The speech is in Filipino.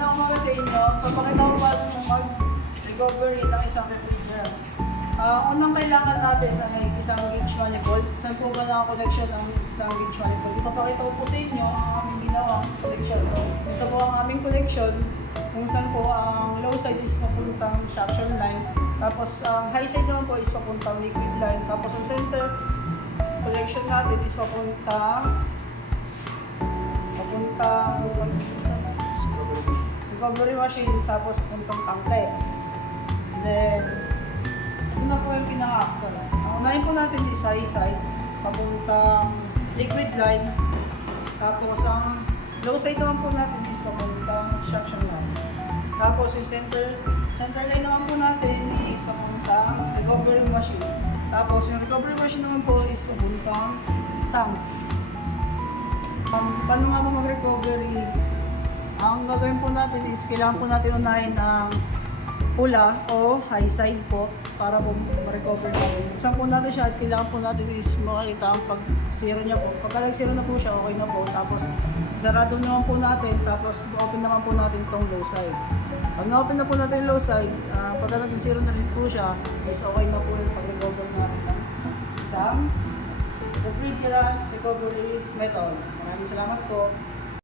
Magandang umaga sa inyo. Papakita ko paano mag-recovery ng isang refrigerant. Unang kailangan natin ay isang gauge manifold. Saan po ba naka-connection ang isang gauge manifold? Ipapakita ko po sa inyo ang aming ginawang connection. Ito po ang aming connection kung saan po ang low side is papuntang suction line. Tapos ang high side naman po is papuntang liquid line. Tapos ang center connection natin is papuntang recovery machine, tapos puntang tangke. Then, ito na po yung pinaka-actual. Ang unahin po natin is high side, papuntang liquid line. Tapos ang low side naman po natin is papuntang suction line. Tapos yung center line naman po natin is papuntang recovery machine. Tapos yung recovery machine naman po is papuntang tank. Paano nga po mag-recovery? Ang gagawin po natin is kailangan po natin unahin ang pula o high side po para po ma-recover natin. Saan po natin siya at kailangan po natin is makakita ang pag-zero niya po. Pagka nag-zero na po siya, okay na po. Tapos sarado naman po natin, tapos open naman po natin itong low side. Pag na-open na po natin yung low side, pagka nag-zero na rin po siya, is okay na po yung pag-recover natin ng isang refrigerant recovery method. Maraming salamat po.